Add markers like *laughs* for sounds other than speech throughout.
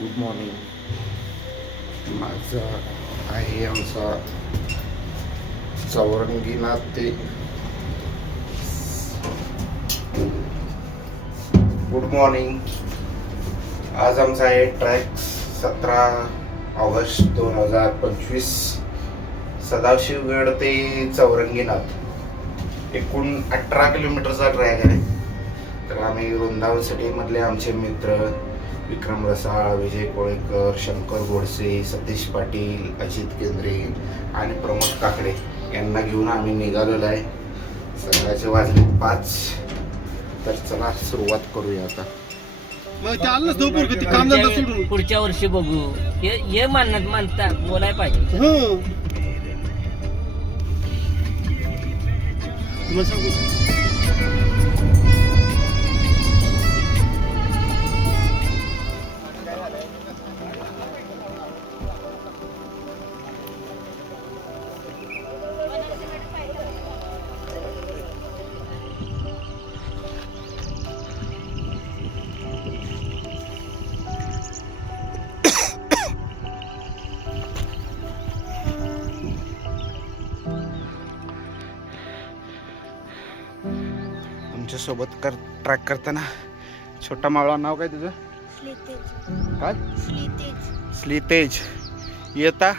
Good morning माझा आहे आमचा चौरंगीनाथ ते गुड मॉर्निंग आज आमचा आहे ट्रॅक सतरा ऑगस्ट दोन हजार पंचवीस. सदाशिवगड ते चौरंगीनाथ. एकूण अठरा किलोमीटरचा ट्रॅक आहे. तर आम्ही वृंदावन सिटीमधले आमचे मित्र विक्रम रसाळ विजय कोळेकर शंकर गोडसे सतीश पाटील अजित केंद्रे आणि प्रमोद काकडे यांना घेऊन आम्ही निघालेलो आहे. संध्याचे वाजले पाच. तर चला सुरुवात करूया आता. पुढच्या वर्षी बघू. हे हे मानत मानता बोलाय पाहिजे. हं. सांगू आमच्यासोबत कर ट्रॅक करताना. छोटा मावळा नाव काय तुझं? काय? स्लितेज. येता?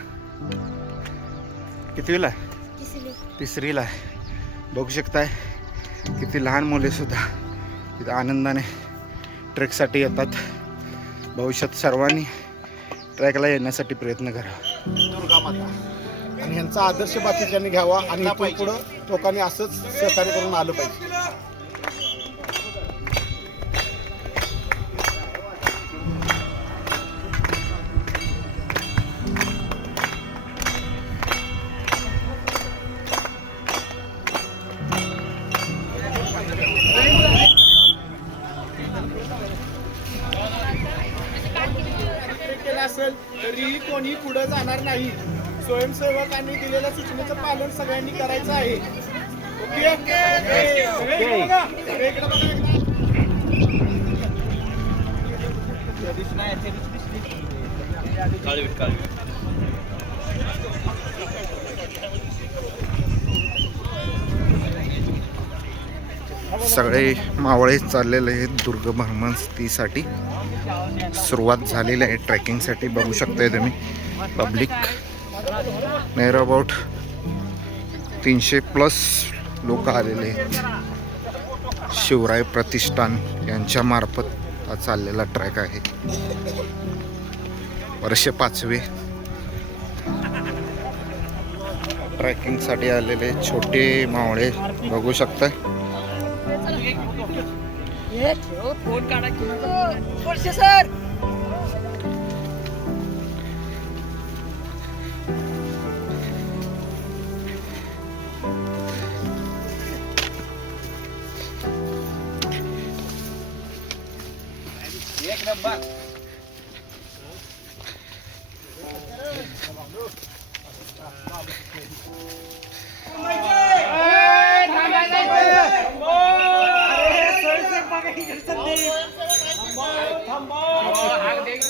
कितवीला तिसरीला आहे. बघू शकताय किती लहान मुले सुद्धा आनंदाने ट्रेकसाठी येतात. भविष्यात सर्वांनी ट्रॅकला येण्यासाठी प्रयत्न करा दुर्गा माता. आणि यांचा आदर्श बाकीच्यांनी घ्यावा. आणि आपण पुढं लोकांनी असंच सहकार्य करून आलं पाहिजे. कोणी पुढे जाणार नाही. स्वयंसेवकांनी दिलेल्या सूचनेचं पालन सगळ्यांनी करायचं आहे. सगळे मावळे चाललेले आहेत दुर्ग भ्रमंतीसाठी सुरुवात झालेली आहे ट्रेकिंगसाठी बघू शकताय तुम्ही. पब्लिक. नेर अबाउट तीनशे प्लस लोक आलेले आहेत. शिवराय प्रतिष्ठान यांच्या मार्फत हा चाललेला ट्रॅक आहे. वर्ष पाचवे. ट्रॅकिंगसाठी आलेले छोटे मावळे बघू शकताय? फोन काढा सर! एक नंबर.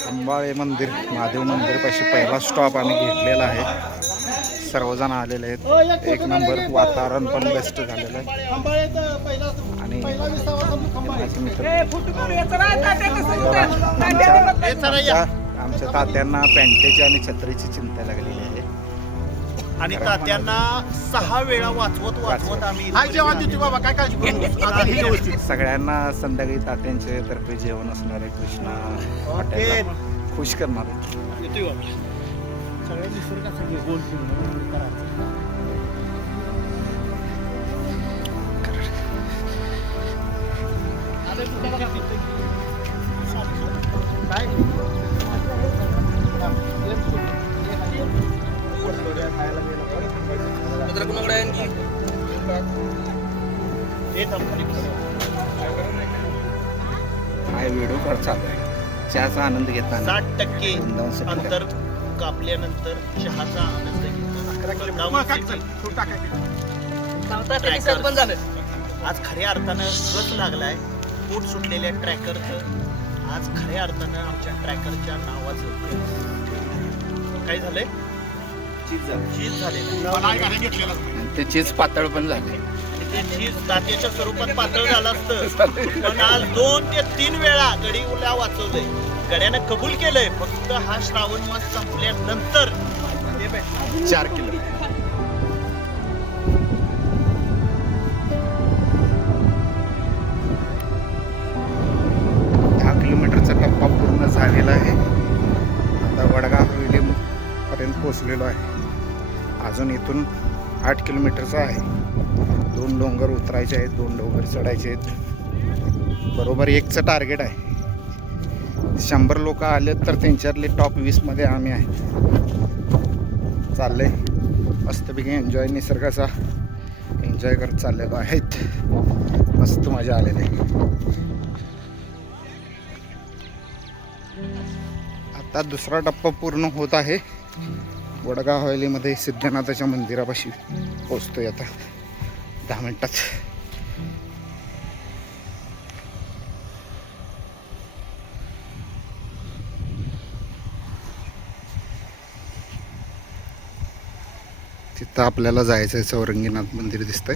अंबाळे मंदिर महादेव मंदिरपाशी पहिला स्टॉप आम्ही घेतलेला आहे. सर्वजण आलेले आहेत. एक नंबर वातावरण पण बेस्ट झालेलं आहे. आमच्या आमच्या तात्यांना पॅन्टेची आणि छत्रीची चिंता लागलेली आहे. आणि तात्यांना सहा वेळा वाचवत वाचवत. आम्ही हाय जेवण देतो बाबा काय काळजी हे सगळ्यांना संध्याकाळी तात्यांचे तर्फे जेवण असणार आहे कृष्णा खुश करणार काय व्हिडिओ चालू आहे. चहाचा आनंद घेताना. साठ टक्के. अंतर कापल्यानंतर चहाचा आनंद घेतो. मग काय चल, तू टाकायचं. Trackers. पण झालं. आज खऱ्या अर्थानं रस लागलाय. पोट सुटलेल्या ट्रॅकरचं. आज खऱ्या अर्थानं आमच्या ट्रॅकरच्या नावाचं काय झालंय? चीज झालेलं. ते चीज पातळ पण झाले. ते चीज स्वरूपात पातळ झालं असतं. *laughs* पण आज दोन ते तीन वेळा गडी उल्या वाचवलंय गड्यानं कबूल केलंय फक्त हा श्रावण मास संपल्यानंतर. चार किलो. दहा किलोमीटरचा टप्पा पूर्ण झालेला आहे. आता वडगाव पर्यंत पोचलेलो आहे. अजून इथून आठ किलोमीटरचा आहे. दोन डोंगर उतरायचे आहेत दोन डोंगर चढायचे आहेत. बरोबर एकचं टार्गेट आहे. शंभर लोक आले तर त्यांच्यातले टॉप वीसमध्ये आम्ही आहे. चाललंय. मस्तपैकी एन्जॉय निसर्गाचा. एन्जॉय करत चाललेलो आहेत. मस्त मजा आलेली. आता दुसरा टप्पा पूर्ण होत आहे. वडगाव हवेलीमध्ये सिद्धनाथाच्या मंदिरापाशी पोचतोय आता. दहा मिनिटात. तिथं आपल्याला जायचं आहे चौरंगीनाथ मंदिर दिसतंय.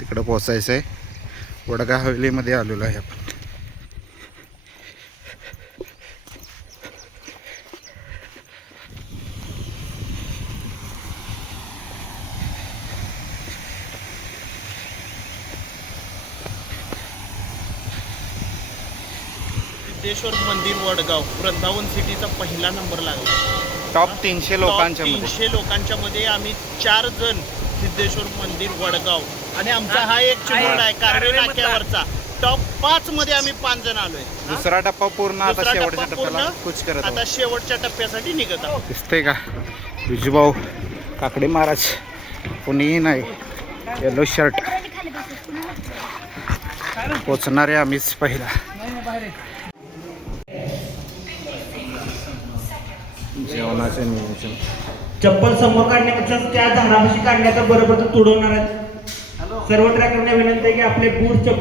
तिकडं पोचायचं आहे वडगाव हवेलीमध्ये आलेलो आहे आपण. सिद्धेश्वर मंदिर वडगाव वृंदावन सिटीचा पहिला नंबर लागला. टॉप तीनशे लोकांच्या मध्ये. तीनशे लोकांच्या मध्ये आम्ही चार जण सिद्धेश्वर मंदिर वडगाव. आणि आमचा हा एक चिमूट आहे कारवे नाक्यावरचा. टॉप पाच मध्ये आम्ही पाच जण आलोय? दुसरा टप्पा पूर्ण आता दुसरा शेवटच्या टप्पा टप्प्याला पूर्ण. कुच करत आता आहोत. शेवटच्या टप्प्यासाठी निघत आहोत. दिसतंय का? विजूभाऊ काकडे महाराज. कोणीही नाही. येलो शर्ट पोचणारे आम्हीच पहिला. जेवणाचे नियोजन. चप्पल समोर काढण्यापेक्षा त्या झाडापाशी काढण्याचा बरोबर तुडवणार आहेत. सर्व ट्रॅकरने विनंती आहे की आपले बूट चप्पल